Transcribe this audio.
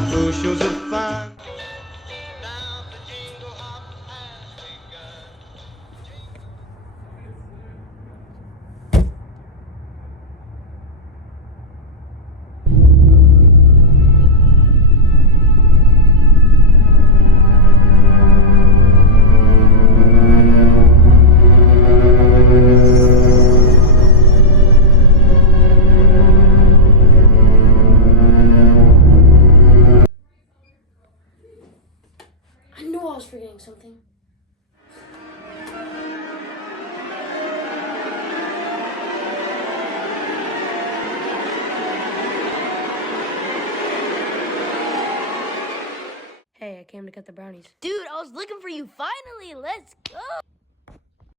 bushels of fun. I knew I was forgetting something. Hey, I came to get the brownies. Dude, I was looking for you. Finally, let's go.